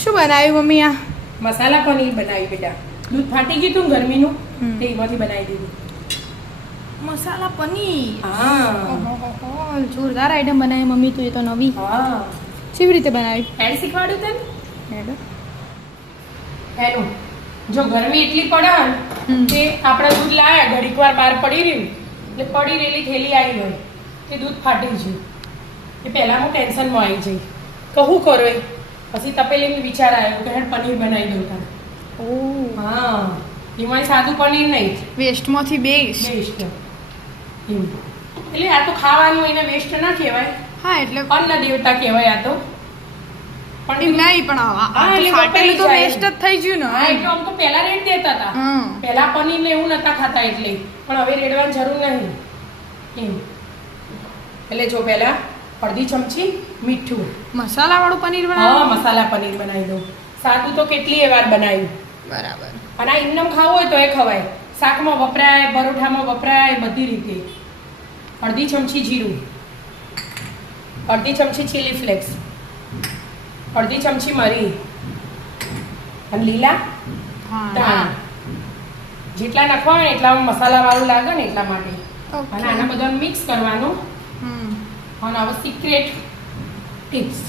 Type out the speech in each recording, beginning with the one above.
શું બનાવ્યું મમ્મી આ? મસાલા પનીર બનાવી બેટા. દૂધ ફાટી ગયું તું ગરમીનું તે એમાંથી બનાવી દીધું. મસાલા પનીર. હા ઓહો, જોરદાર આઈટમ બનાવી મમ્મી તું, એ તો નવી. હા કેવી રીતે બનાવી? એડ શીખવાડ્યું તને હેડો. એનું જો ગરમી એટલી પડે ને કે આપણે દૂધ લાવ્યા ઘડીક વાર બહાર પડી રહ્યું એટલે પડી રહેલી થેલી આવી હોય કે દૂધ ફાટી ગયું એ પહેલાં હું ટેન્શનમાં આવી જઈ કહું કરો એ પછી તપેલીને વિચાર આવ્યો કે હેડ પનીર બનાવી દઉં તારે. ઓહ, હા એમાં સાદું પનીર નહીં વેસ્ટમાંથી બેસ્ટ. વેસ્ટ એમ એટલે આ તો ખાવાનું એને વેસ્ટ ના કહેવાય, હા એટલે અન્ન દેવતા કહેવાય આ તો. પણ નહીં, પણ હા, આ એટલે ફાટેલું તો વપરાઈ વેસ્ટ જ થઈ ગયું ને. હા એટલે આમ તો પહેલા રેડ દેતા હતા. હમ. પહેલા પનીર ને એવું નતા ખાતા એટલે, પણ હવે રેડવાની જરૂર નહીં એમ. એટલે જો પહેલા અડધી ચમચી મીઠું. મસાલાવાળું પનીર હા બનાવ્યું? મસાલા પનીર બનાવી દઉં. સાદું તો કેટલી વાર બનાવ્યું. બરાબર. અને આ ઇન્નમ ખાવું હોય તો એ ખવાય, શાકમાં વપરાય, પરોઠામાં વપરાય, બધી રીતે. અડધી ચમચી જીરું, અડધી ચમચી ચીલી ફ્લેક્સ, અડધી ચમચી મરી અને લીલા હા. ધાણા. જેટલા નાખવા હોય ને એટલા મસાલા વાળું લાગે ને એટલા માટે. Okay. અને આના બધા મિક્સ કરવાનું. હમ. અને હવે સિક્રેટ ટિપ્સ.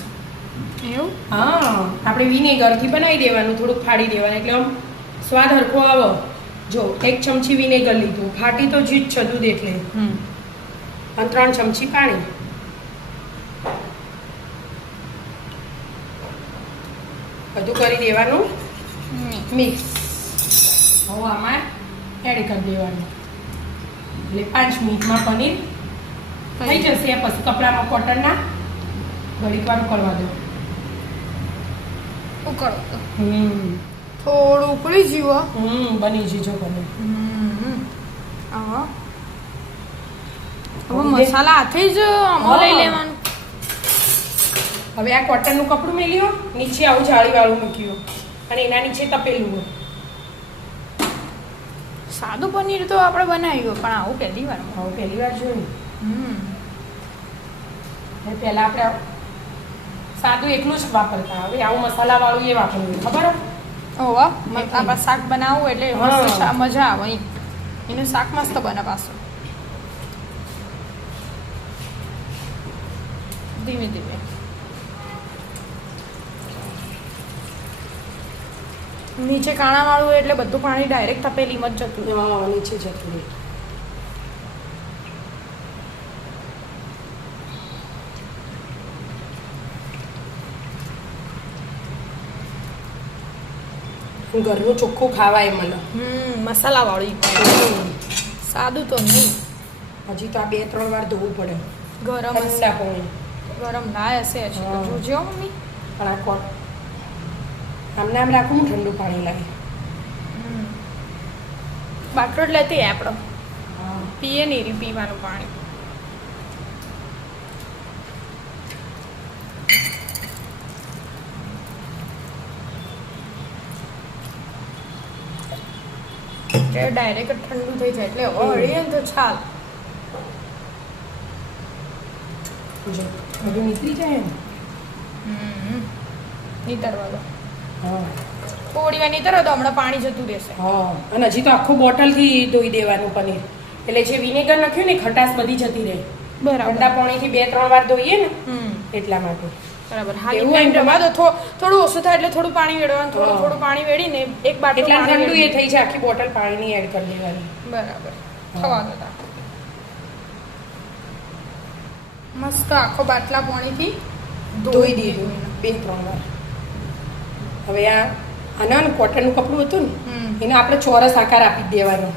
એવું? હા આપણે વિનેગરથી બનાવી દેવાનું, થોડુંક ફાડી દેવાનું એટલે આમ સ્વાદ હરખો આવે. જો 1 ચમચી વિનેગર લીધું, ફાટી તો જ છે દૂધ એટલે, અને 3 ચમચી પાણી. બધું કરી દેવાનું મિક્સ. હવે આમાં એડ કરી દેવાનું એટલે 5 મિનિટમાં પનીર થઈ જશે. પછી કપડામાં કોટનના ઘડીક વાર કરવા દો. ઉકળો તો. થોડું ઉકળી જીવો. બની જજો પનીર. હવે મસાલા હાથે જ આમાં લઈ લેવાનું. હવે આ કોટનનું કપડું મેલ્યો, નીચે આવું જાળીવાળું મૂક્યું અને એના નીચે તપેલું હોય. સાદું પનીર તો આપણે બનાવ્યું, પણ આવું પહેલી વાર. હવે પહેલી વાર જોયું. પહેલા આપણે સાદું એકલું જ વાપરતા, હવે આવું મસાલાવાળું એ વાપરવું, ખબર હોય? ઓવા આપણે શાક બનાવવું એટલે મસ્ત મજા આવે. એનું શાક મસ્ત બને પાછું. ધીમે ધીમે નીચે કાણા વાળું એટલે બધું પાણી ડાયરેક્ટ તપેલીમાં જ જતું. હા નીચે જતું રહે. ઘરનું ચોખ્ખું ખાવાય મને. મસાલા વાળું સાદું તો નહીં. હજી તો આ 2-3 વાર ધોવું પડે. ગરમ ઠંડા પાણી. ગરમ લાય હશે હજી તો જોજો મમ્મી. પણ આ કોટ આમને આમ રાખું હું ઠંડુ પાણી લાગે. બાટલો જ લેતી આપણો પીએ નહીં પીવાનું પાણી. ડાયરેક્ટ ઠંડુ થઈ જાય એટલે હળીએ તો છાલ જો બધું નીકળી જાય ને. નીતરવા દો. હા થોડી વાર નીતરો તો હમણાં પાણી જતું રહેશે. હા અને હજી તો આખું બોટલથી ધોઈ દેવાનું પનીર, એટલે જે વિનેગર નાખ્યું ને ખટાશ બધી જતી રહે. બરાબર. ઠંડા પાણીથી 2-3 વાર ધોઈએ ને એટલા માટે. બરાબર. હા એવું એમ રમવા દો. થોડું ઓછું થાય એટલે થોડું પાણી વેડવાનું. થોડું પાણી વેડીને એક બાટલો એટલા પાણી ઠંડુ એ વેડી. થઈ જાય, આખી બોટલ પાણીની એડ કરી દેવાની. બરાબર. થવા દો. મસ્ત આખો બાટલા પાણીથી ધોઈ દીધું 2-3 વાર. હવે આના કોટનનું કપડું હતું ને એને આપણે ચોરસ આકાર આપી દેવાનો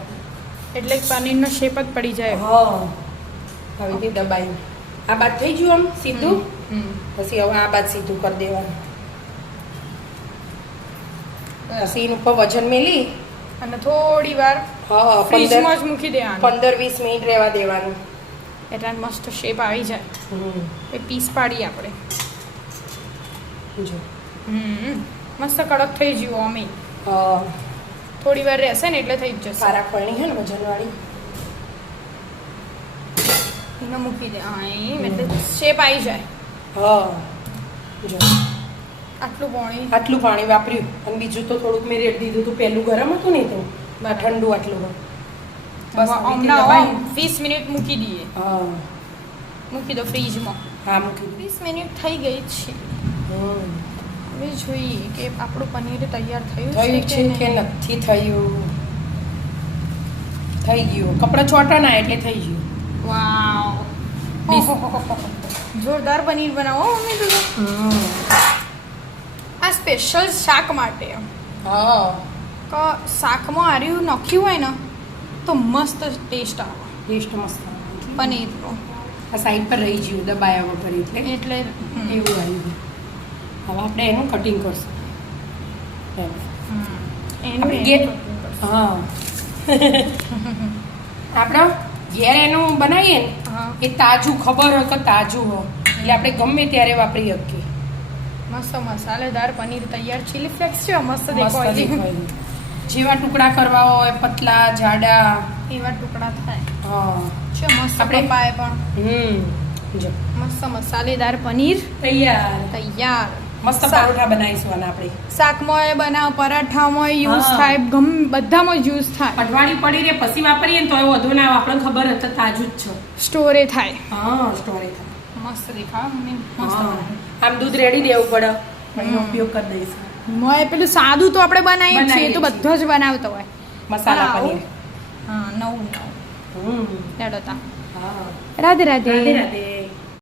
એટલે પનીરનો શેપ જ પડી જાય. હા હવે તે દબાઈ આ બાદ થઈ ગયું આમ સીધું. પછી હવે આ બાદ સીધું કરી દેવાનું. પછી એનું ઉપર વજન મેલી અને થોડી વાર ફ્રીજમાં જ મૂકી દેવાનું. 15-20 મિનિટ રહેવા દેવાનું એટલે મસ્ત શેપ આવી જાય. એ પીસ પાડીએ આપણે. જો મસ્ત કડક થઈ ગયું. અમે થોડી વાર રહેશે ને એટલે થઈ જ જશે. સારા ફળની છે ને વજનવાળી એને મૂકી દે. હા એમ એટલે શેપ આવી જાય. હા જો આટલું પાણી આટલું પાણી વાપર્યું અને બીજું તો થોડુંક મેં રેડ દીધું હતું પહેલું ગરમ હતું ને તો ના ઠંડુ આટલું હોય. બસ હમણાં દબાઈ 20 મિનિટ મૂકી દઈએ. હા મૂકી દો ફ્રીજમાં. હા મૂકી દઉં. 20 મિનિટ થઈ ગઈ છે. હવે જોઈએ કે આપણું પનીર તૈયાર થયું થયું છે કે નહીં. નથી થયું. થઈ ગયું કપડાં છોટા ના એટલે થઈ ગયું. વાવ જોરદાર પનીર બનાવો મમ્મી તું તો. આ સ્પેશિયલ શાક માટે હા કે શાકમાં આર્યું નાખ્યું હોય ને તો મસ્ત ટેસ્ટ આવે ટેસ્ટ મસ્ત પનીરનો. આ સાઈડ પર રહી ગયું દબાયા વગર એટલે એટલે એવું આવ્યું. હવે આપણે એનું કટિંગ કરશું એમ. એનું હા આપણે ઘેર એનું બનાવીએ ને હા એ તાજું ખબર હોય કે તાજું હોય એટલે આપણે ગમે ત્યારે વાપરી શકીએ. મસ્ત મસાલેદાર પનીર તૈયાર. ચીલી ફ્લેક્સ છે મસ્ત મસ્ત દેખાય દેખાય. જેવા ટુકડા કરવા હોય પતલા જાડા એવા ટુકડા થાય હા છે મસ્ત આપણે- કપાય પણ જો મસ્ત મસાલેદાર પનીર તૈયાર. તૈયાર. મસ્ત પરોઠા બનાવીશું આના આપણે. શાકમાં એ બનાવ પરાઠામાં યુઝ હા. થાય બધામાં યુઝ થાય. અઠવાડિયું પડી રહે પછી વાપરીએ ને તો એ વધુ ના આવે. આપણને ખબર હતી તાજું જ છે. સ્ટોરે થાય. હા સ્ટોરે થાય. મસ્ત દેખાય મમ્મી મસ્ત હા. બનાવે. આમ દૂધ રેડી દેવું પડે એનો ઉપયોગ કરી દઈશું. મોય પેલું સાદું તો આપણે બનાવીએ જ છીએ, એ તો બનાવીએ બધો જ બનાવતો હોય. મસાલા આવું? પનીર. હા નવું હમ લેડોતા. હા રાધે રાધે. રાધે રાધે.